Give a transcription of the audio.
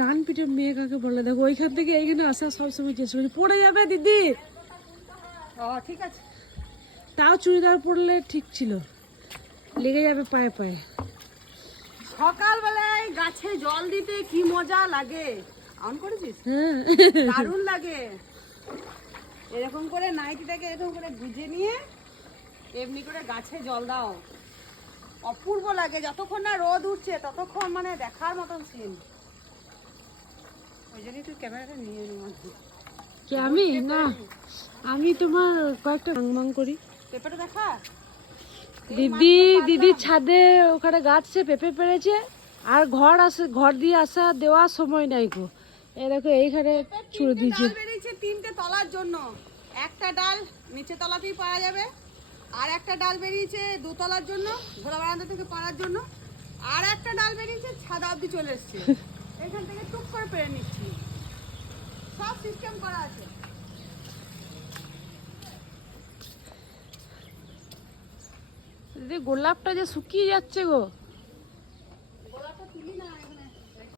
ডান পিঠে মেয়ে কাকে বলে দেখো, ওইখান থেকে এইখানে আসা সবসময় চেষ্টা করছি, পড়ে যাবে দিদি। ঠিক আছে, তাও চুড়িদার পরলে ঠিক ছিল, লেগে যাবে পায়ে পায়ে। সকালবেলায় গাছে জল দিতে কি মজা লাগে, অন করেছিস? হ্যাঁ, দারুণ লাগে। এরকম করে নাইটিটাকে এরকম করে গুজে নিয়ে এমনি করে গাছে জল দাও, অপূর্ব লাগে। যতক্ষণ না রোদ উঠছে ততক্ষণ মানে দেখার মতন সিন। ওই জন্যই তুই ক্যামেরাটা নিয়ে নিলাম। কি আমি না, আমি তোমার কয়েকটা মাং করি। পেঁপেটা দেখা দিদি ছাদে ওখানে গাছে পেঁপে পেরেছে, আর ঘর দিয়ে আসা দেওয়ার সময় নাই গো। এই দেখো এইখানে ছুড়ে দিয়েছে। ডাল বেরিয়েছে তিনটে তলার জন্য, একটা ডাল নিচে তলাতেই পাওয়া যাবে, আর একটা ডাল বেরিয়েছে দুতলার জন্য ঘোড়া বারান্দা থেকে পাড়ার জন্য, আর একটা ডাল বেরিয়েছে ছাদা অব্দি চলে এসছে। এখান থেকে টুক করে পেরে নিচ্ছি, সব সিস্টেম করা আছে। দিদি গোলাপটা যে শুকিয়ে যাচ্ছে গো।